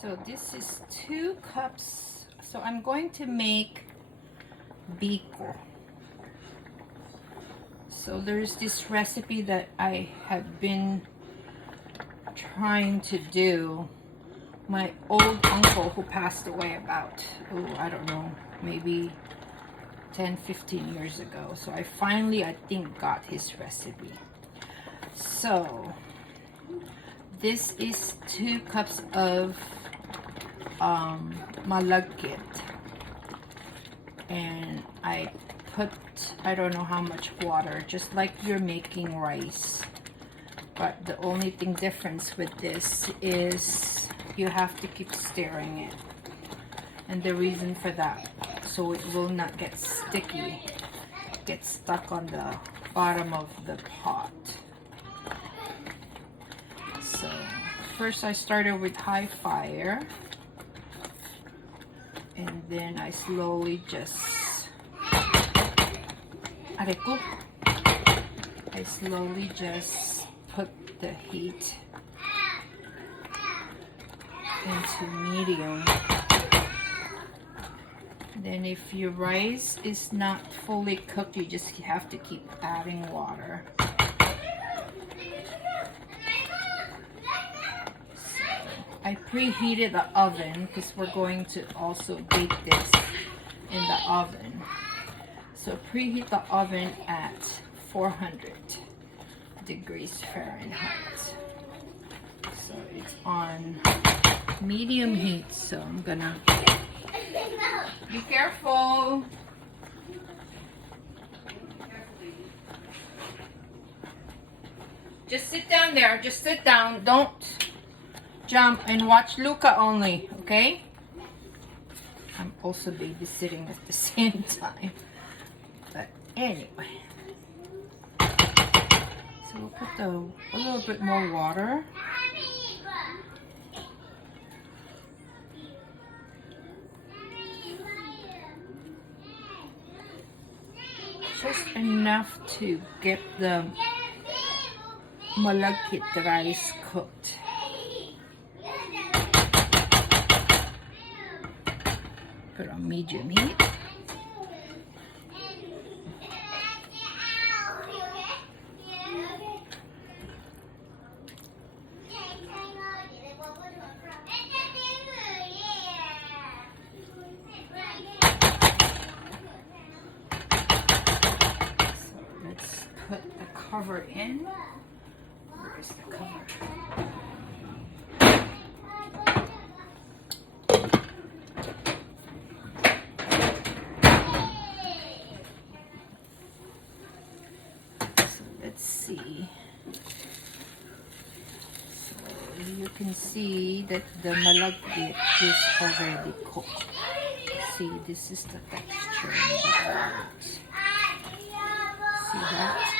So this is 2 cups. So I'm going to make Biko. So there's this recipe that I have been trying to do. My old uncle who passed away about, I don't know, maybe 10-15 years ago. So I finally, I think, got his recipe. So this is 2 cups of malagkit, and I put, I don't know how much water, just like you're making rice, but the only thing difference with this is you have to keep stirring it, and the reason for that, so it will not get sticky, get stuck on the bottom of the pot. So first I started with high fire, and then I slowly just put the heat into medium. Then if your rice is not fully cooked, you just have to keep adding water. So I preheated the oven because we're going to also bake this in the oven. So preheat the oven at 400 degrees Fahrenheit. So it's on medium heat, so I'm gonna be careful. Just sit down there, just sit down, don't jump, and watch Luca only, okay? I'm also babysitting at the same time. But anyway, so we'll put a little bit more water. Just enough to get the malagkit rice cooked. Put on medium heat. Put the cover in. Where's the cover? So let's see. So you can see that the malagkit is already cooked. See, this is the texture of the words. See that?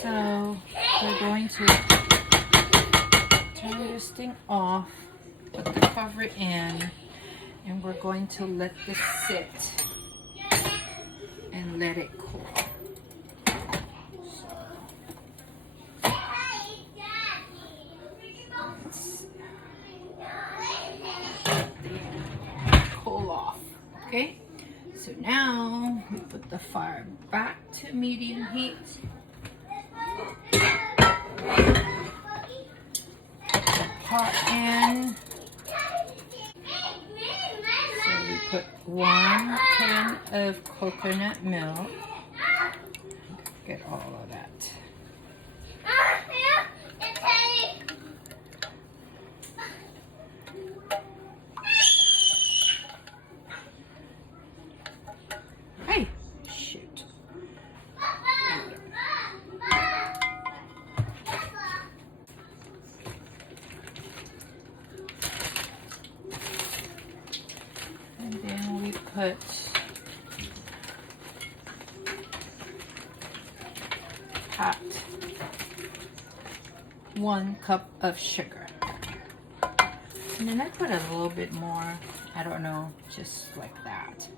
So we're going to turn this thing off, put the cover in, and we're going to let this sit and let it cool. Cool off, okay? So now we put the fire back to medium heat. Pot in. So we put 1 can of coconut milk. Get all of that. Hey, shoot. And then we put hot 1 cup of sugar. And then I put a little bit more, I don't know, just like that.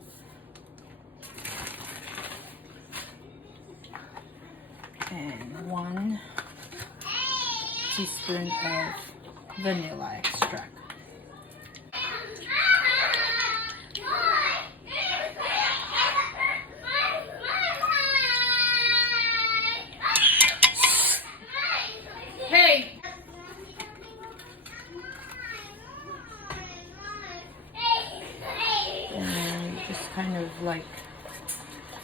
And 1 teaspoon of vanilla extract. kind of like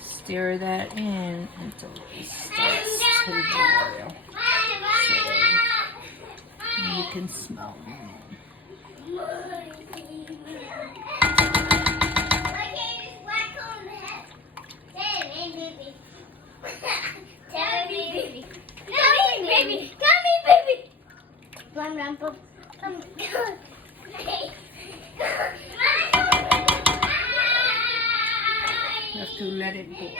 stir that in until it starts to boil. So you can smell it. You have to let it boil.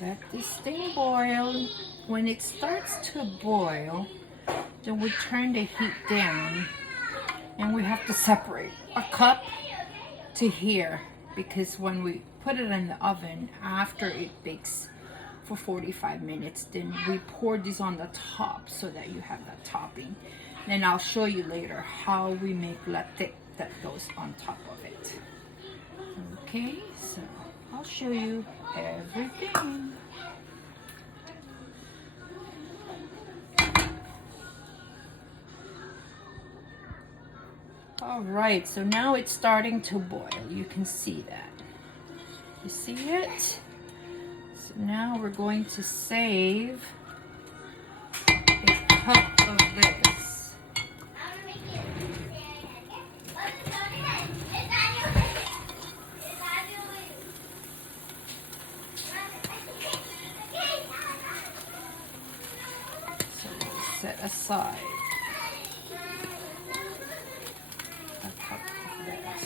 Let this thing boil. When it starts to boil, then we turn the heat down and we have to separate a cup to here, because when we put it in the oven after it bakes for 45 minutes, then we pour this on the top so that you have that topping. And I'll show you later how we make latik that goes on top of it. Okay, so I'll show you everything. All right, so now it's starting to boil. You can see that. You see it? So now we're going to save a cup of this. So we'll set aside a cup of this.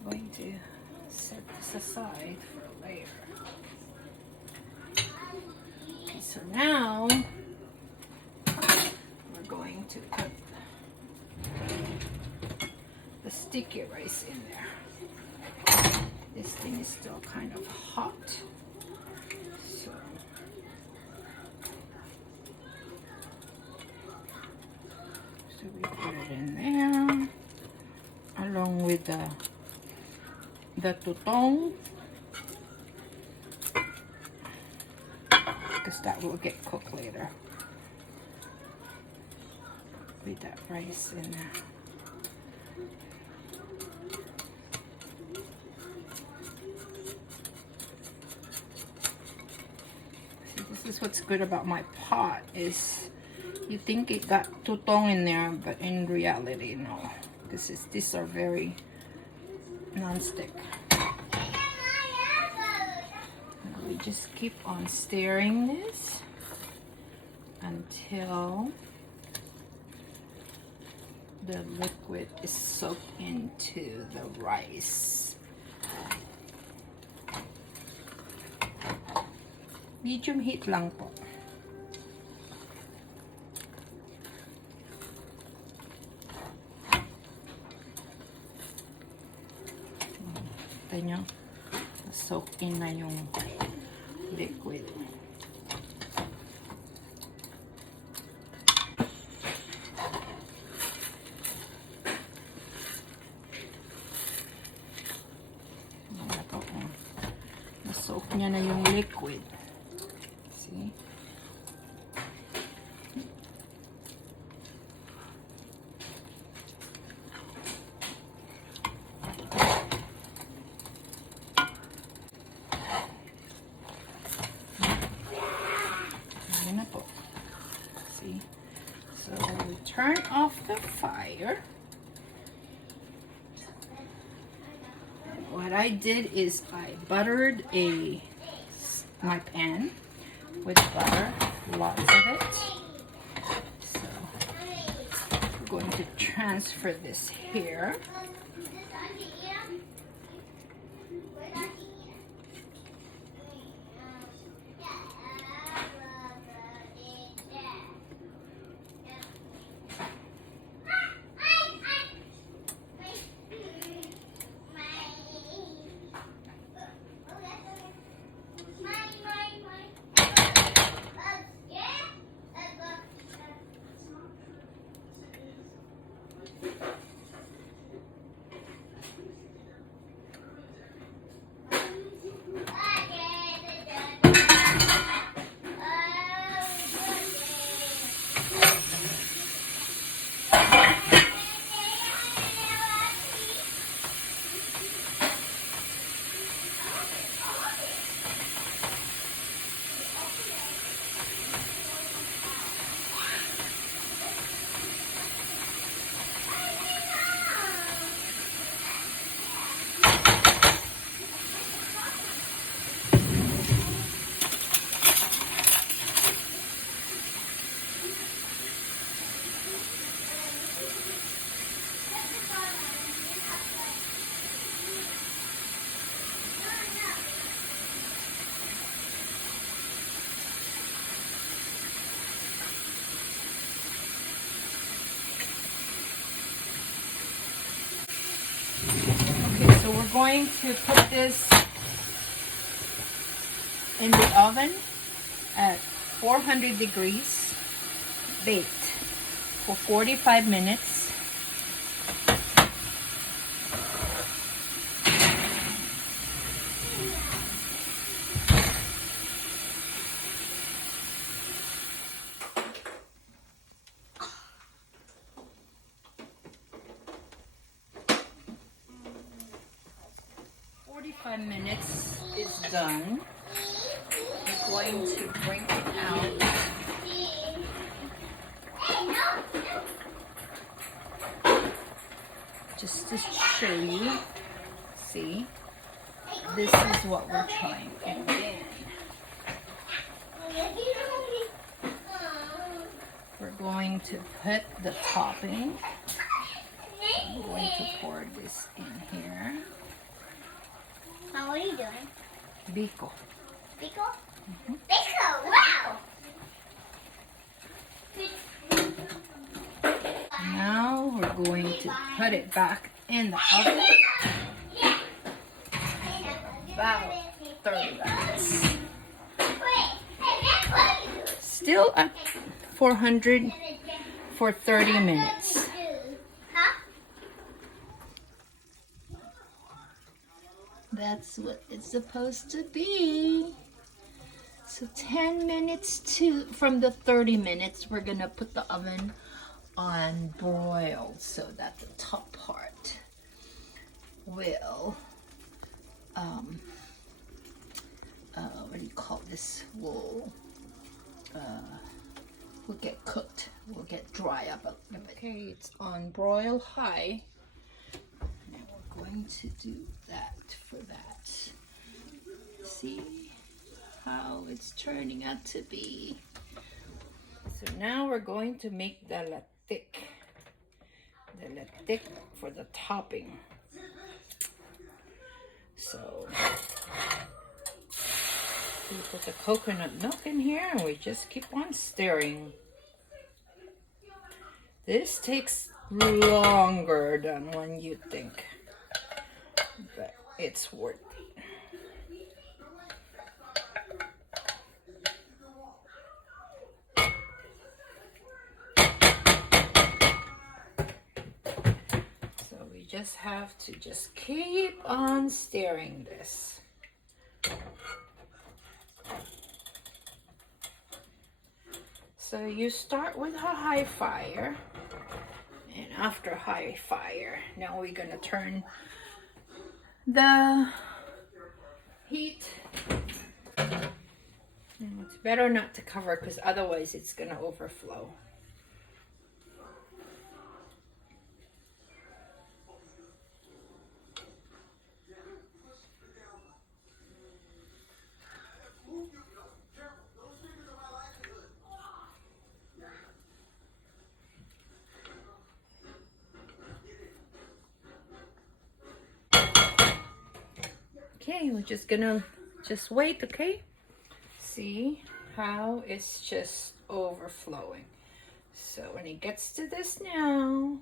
I'm going to set this aside for later. Okay, so now we're going to put the sticky rice in there. This thing is still kind of hot. So we put it in there along with the tutong, because that will get cooked later with that rice in there. See, this is what's good about my pot, is you think it got tutong in there, but in reality, no. These are very non-stick. And we just keep on stirring this until the liquid is soaked into the rice. Medium heat lang po. Kita nyo, soak in na yung liquid. Na-soak niya na yung liquid. See? See? So we turn off the fire. And what I did is I buttered my pan with butter, lots of it. So we're going to transfer this here. So we're going to put this in the oven at 400 degrees, baked for 45 minutes. Minutes is done. I'm going to bring it out. Just to show you. See? This is what we're trying. And then we're going to put the topping. I'm going to pour this in here. What are you doing? Biko. Biko? Mm-hmm. Biko, wow! Now we're going to put it back in the oven. About 30 minutes. Still at 400 for 30 minutes. That's what it's supposed to be. So 10 minutes from the 30 minutes, we're gonna put the oven on broil so that the top part will, what do you call this? Will get cooked. Will get dry up a little bit. Okay, it's on broil high. Now we're going to do that for that. See how it's turning out to be. So now we're going to make the latik. The latik for the topping. So we put the coconut milk in here and we just keep on stirring. This takes longer than when you think, but it's worth it. So we just have to just keep on stirring this. So you start with a high fire, and after high fire, now we're gonna turn the heat. It's better not to cover because otherwise it's gonna overflow. Okay, we're just gonna wait, okay? See how it's just overflowing. So when it gets to this now,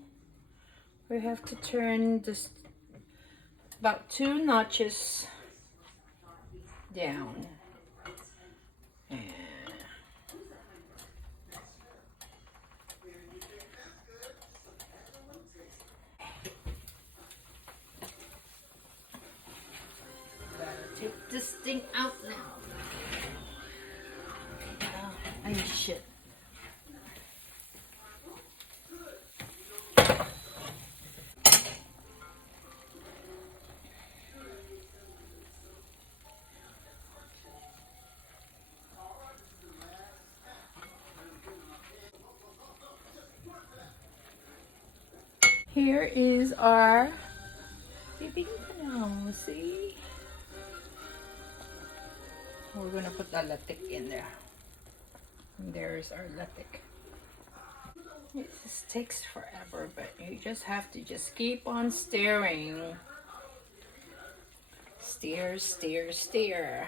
we have to turn this about 2 notches down. And take this thing out now. Oh, shit. Here is our bibingka. See? We're gonna put the latik in there. And there's our latik. It just takes forever, but you just have to just keep on stirring. Stir, stir, stir.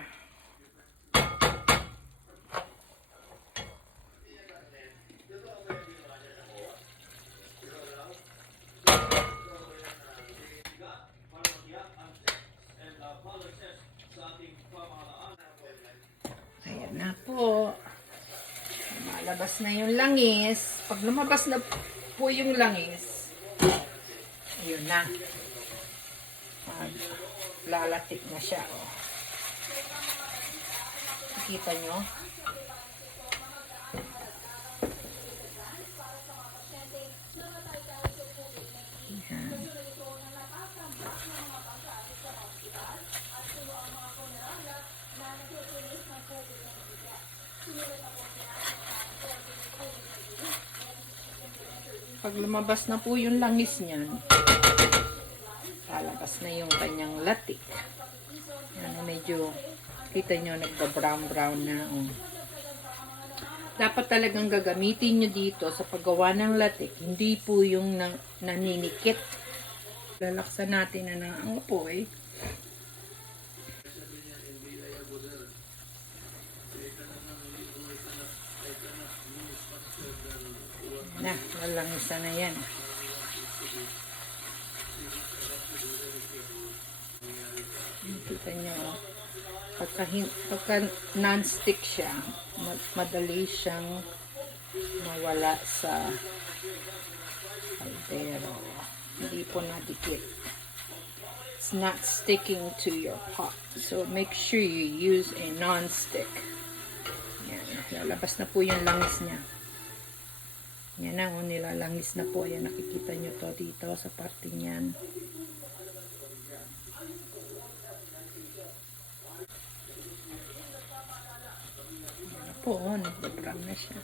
Yan na po. Lumalabas na yung langis. Pag lumabas na po yung langis, yun na. Lalatik na siya. Oh. Kita nyo? Yan. Pag lumabas na po yung langis niyan, lalabas na yung kanyang latik. Yan, medyo, kita nyo, nagba-brown na. Oh. Dapat talagang gagamitin nyo dito sa paggawa ng latik, hindi po yung naninikit. Lalaksan natin na ang apoy. Na, lalangisa na yan. Kita nyo, pagka non-stick siya, madali siyang mawala sa kaldero. Hindi po nadikit. It's not sticking to your pot. So, make sure you use a non-stick. Yan, lalabas na po yung langis niya. Yan na, nilalangis na po. Ayan, nakikita nyo to dito sa parte niyan. Yan po, nagbabrang na siya.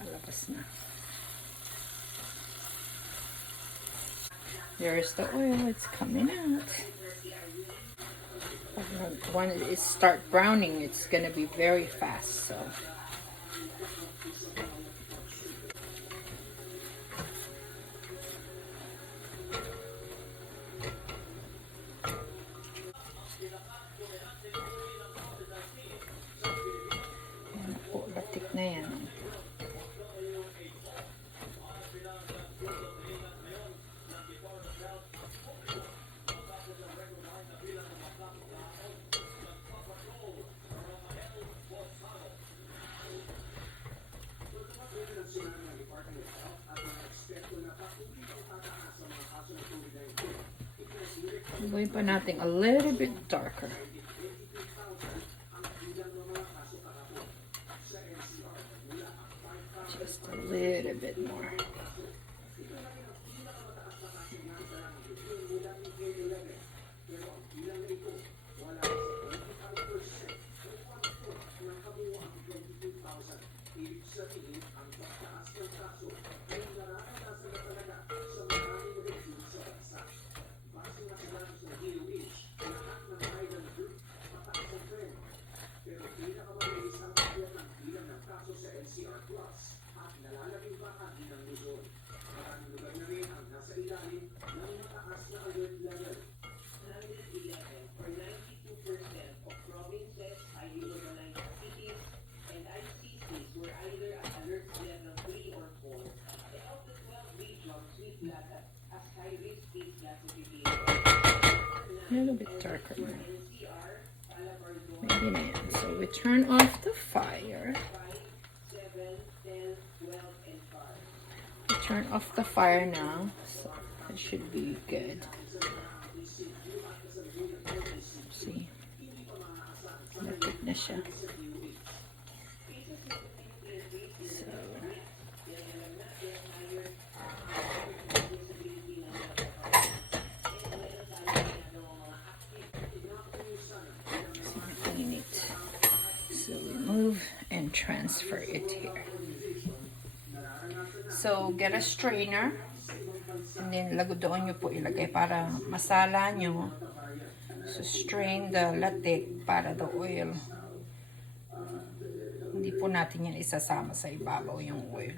Palabas na. There's the oil. It's coming out. When it start browning, it's gonna be very fast. So. Latik na yan. Gawin pa natin a little bit darker. Just a little bit more. A little bit darker. Maybe not. So we turn off the fire. We turn off the fire now. So it should be good. See? Latik na siya. So, and transfer it here. So, get a strainer and then doon nyo po ilagay para masala nyo. So, strain the latik para the oil. Hindi po natin yan isasama sa ibabaw yung oil.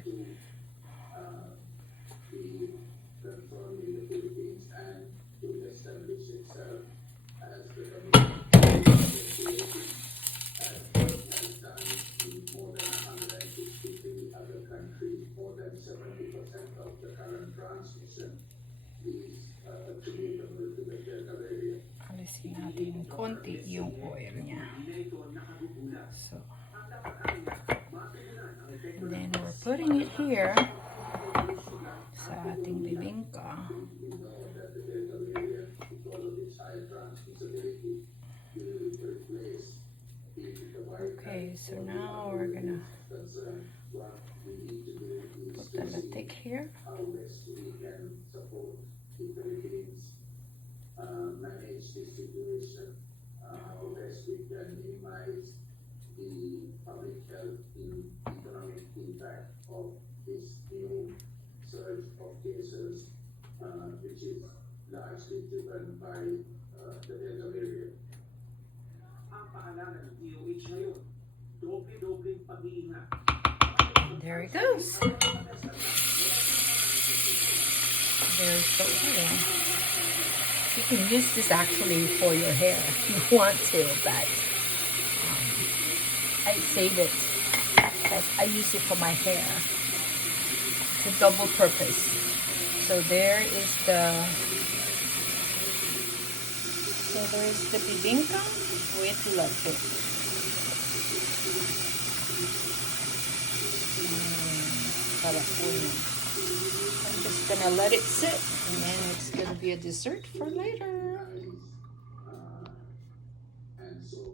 Alisin natin konti yung oil niya. So, and then we're putting it here sa ating bibingka. Okay, so now we're gonna put the latik here. Manage this situation, how best we can minimize the public health and economic impact of this new surge of cases, which is largely driven by the Delta variant. Ang paalala ng DOH ngayon, doble-dobleng pag-iingat. There it goes. There's the oil. You can use this actually for your hair if you want to, but I save it because I use it for my hair. It's a double purpose. So there's the bibingka with latik. Sarap po yun. I'm just gonna let it sit, and then it's gonna be a dessert for later.